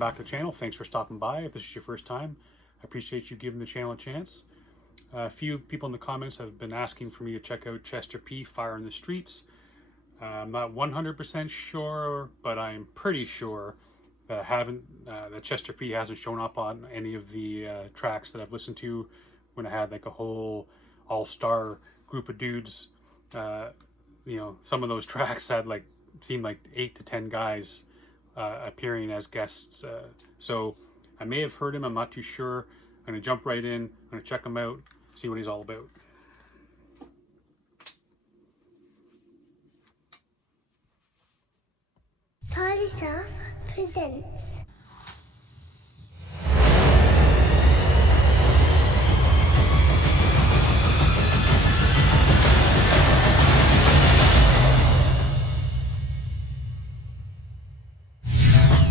back to the channel. Thanks for stopping by. If this is your first time, I appreciate you giving the channel a chance. A few people in the comments have been asking for me to check out Chester P, Fire in the Streets. I'm not 100% sure, but I'm pretty sure that that Chester P hasn't shown up on any of the tracks that I've listened to when I had like a whole all-star group of dudes. Some of those tracks had seemed like 8 to 10 guys appearing as guests. So I may have heard him, I'm not too sure. I'm gonna jump right in, I'm gonna check him out, see what he's all about. Sloth presents.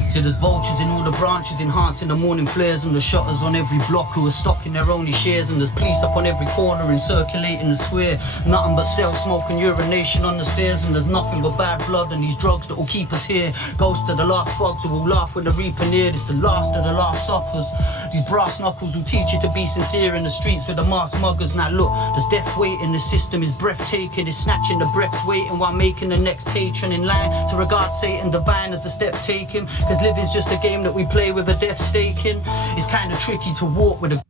See, there's vultures in all the branches, enhancing the morning flares, and the shutters on every block who are stocking their only shares, and there's police up on every corner and circulating the square. Nothing but stale smoke and urination on the stairs, and there's nothing but bad blood and these drugs that will keep us here. Ghosts to the last frogs who will laugh when the reaper neared. It's the last of the last suppers. These brass knuckles will teach you to be sincere in the streets with the masked muggers. Now look, there's death waiting, the system is breathtaking. It's snatching the breaths waiting while making the next patron in line to regard Satan divine as the steps take him. Cause living's just a game that we play with a death stake in. It's kind of tricky to walk with a...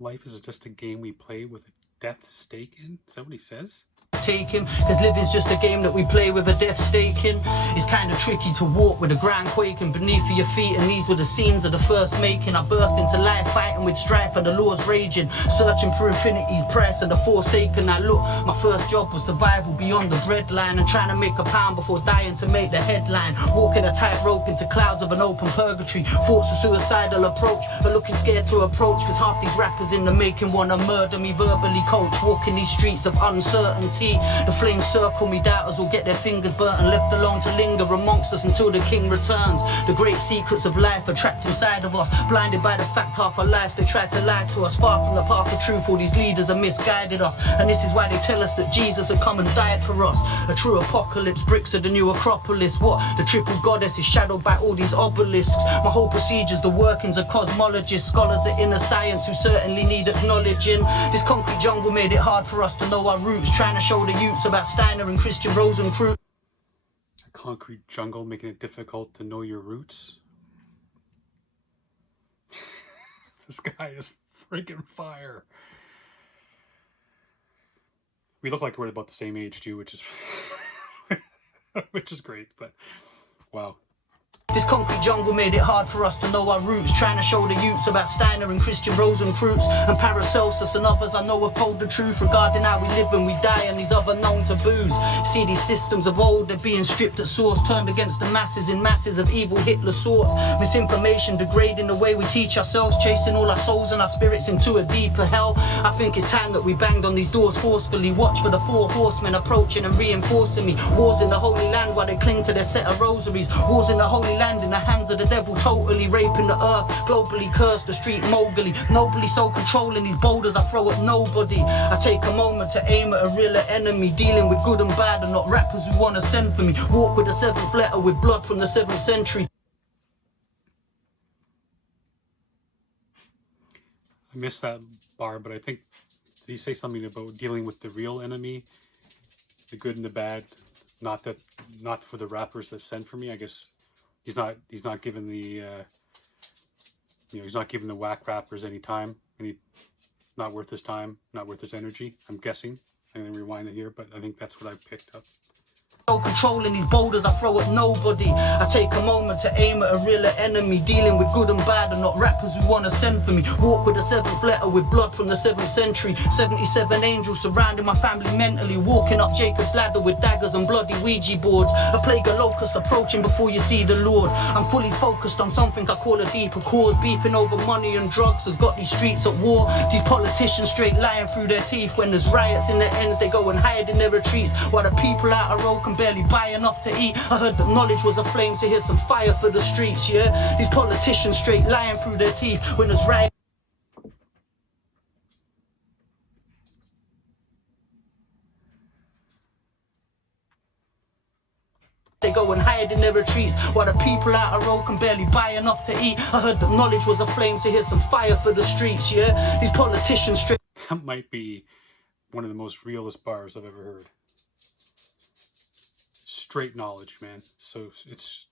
Life is just a game we play with a death stake in? Is that what he says? Take him, cause living's just a game that we play with a death stake in. It's kind of tricky to walk with the ground quaking beneath your feet, and these were the scenes of the first making. I burst into life fighting with strife for the laws raging, searching for infinity's price and the forsaken. Now look, my first job was survival beyond the breadline, and trying to make a pound before dying to make the headline. Walking a tightrope into clouds of an open purgatory, thoughts of suicidal approach, but looking scared to approach, cause half these rappers in the making wanna murder me verbally. Coach, walking these streets of uncertainty. The flames circle me, doubters will get their fingers burnt and left alone to linger amongst us until the king returns. The great secrets of life are trapped inside of us, blinded by the fact half our lives they tried to lie to us. Far from the path of truth, all these leaders have misguided us, and this is why they tell us that Jesus had come and died for us. A true apocalypse, bricks of the new Acropolis. What? The triple goddess is shadowed by all these obelisks. My whole procedure's the workings of cosmologists, scholars of inner science who certainly need acknowledging. This concrete jungle made it hard for us to know our roots, trying to show the youths about Steiner and Christian Rosencreutz. A concrete jungle making it difficult to know your roots. This guy is freaking fire. We look like we're about the same age too, which is which is great, but wow. This concrete jungle made it hard for us to know our roots, trying to show the youths about Steiner and Christian Rosencreutz and Paracelsus and others I know have told the truth regarding how we live and we die and these other known taboos. See, these systems of old, they're being stripped at source, turned against the masses in masses of evil Hitler sorts. Misinformation degrading the way we teach ourselves, chasing all our souls and our spirits into a deeper hell. I think it's time that we banged on these doors forcefully. Watch for the 4 horsemen approaching and reinforcing me. Wars in the Holy Land while they cling to their set of rosaries. Wars in the Holy Land in the hands of the devil, totally raping the earth, globally cursed, the street mogully, nobly so controlling these boulders I throw at nobody. I take a moment to aim at a realer enemy, dealing with good and bad and not rappers who want to send for me. Walk with the 7th letter with blood from the 7th century. I missed that bar, but I think, did he say something about dealing with the real enemy, the good and the bad, not for the rappers that sent for me? I guess he's not giving the he's not giving the whack rappers any time, not worth his time, not worth his energy. I'm guessing. I'm gonna rewind it here, but I think that's what I picked up. Controlling these boulders I throw at nobody. I take a moment to aim at a realer enemy, dealing with good and bad and not rappers who want to send for me. Walk with the 7th letter with blood from the 7th century. 77 angels surrounding my family mentally, walking up Jacob's ladder with daggers and bloody Ouija boards. A plague of locusts approaching before you see the Lord. I'm fully focused on something I call a deeper cause. Beefing over money and drugs has got these streets at war. These politicians straight lying through their teeth. When there's riots in their ends, they go and hide in their retreats, while the people out of road can barely buy enough to eat. I heard that knowledge was a flame, so here's some fire for the streets, yeah? These politicians straight lying through their teeth. When there's riots, they go and hide in their retreats, while the people out a road can barely buy enough to eat. I heard that knowledge was a flame, so here's some fire for the streets, yeah? These politicians straight... That might be one of the most realist bars I've ever heard. Straight knowledge, man. So it's...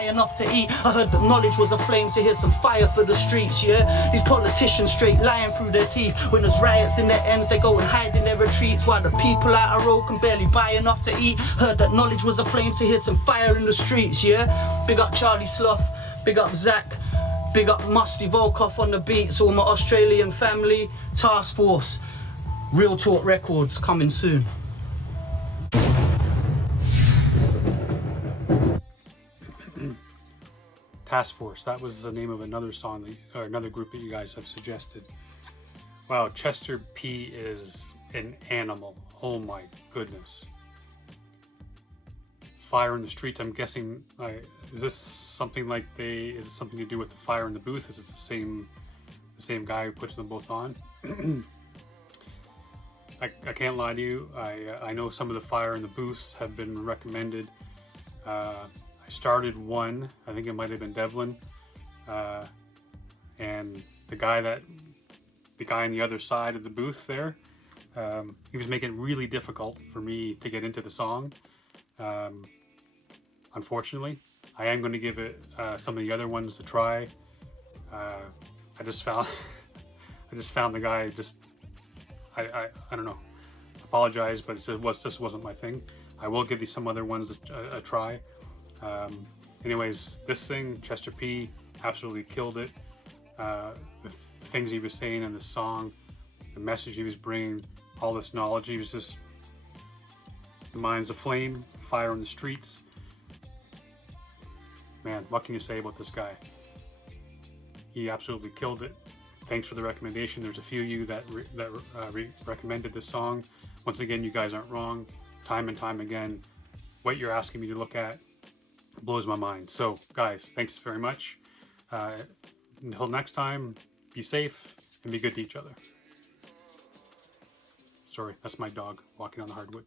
enough to eat. I heard that knowledge was a flame, so here's some fire for the streets, yeah? These politicians straight lying through their teeth. When there's riots in their ends, they go and hide in their retreats, while the people out a road can barely buy enough to eat. Heard that knowledge was a flame, so here's some fire in the streets, yeah? Big up Charlie Sloth, big up Zach, big up Musty Volkov on the beats, all my Australian family, Task Force, Real Talk Records coming soon. Task Force, that was the name of another song or another group that you guys have suggested. Wow, Chester P is an animal. Oh my goodness. Fire in the streets, I'm guessing, is this something like is it something to do with the fire in the booth? Is it the same guy who puts them both on? I can't lie to you, I know some of the fire in the booths have been recommended. I started one, I think it might have been Devlin, and the guy on the other side of the booth there, he was making it really difficult for me to get into the song. Unfortunately, I am going to give it some of the other ones a try. I just found the guy I don't know. Apologize, but it just wasn't my thing. I will give these some other ones a try. Anyways, this thing, Chester P, absolutely killed it. The things he was saying in the song, the message he was bringing, all this knowledge, he was just, the mind's aflame, fire in the streets. Man, what can you say about this guy? He absolutely killed it. Thanks for the recommendation. There's a few of you that recommended this song. Once again, you guys aren't wrong. Time and time again, what you're asking me to look at blows my mind. So guys, thanks very much. Until next time, be safe and be good to each other. Sorry, that's my dog walking on the hardwood.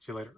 See you later.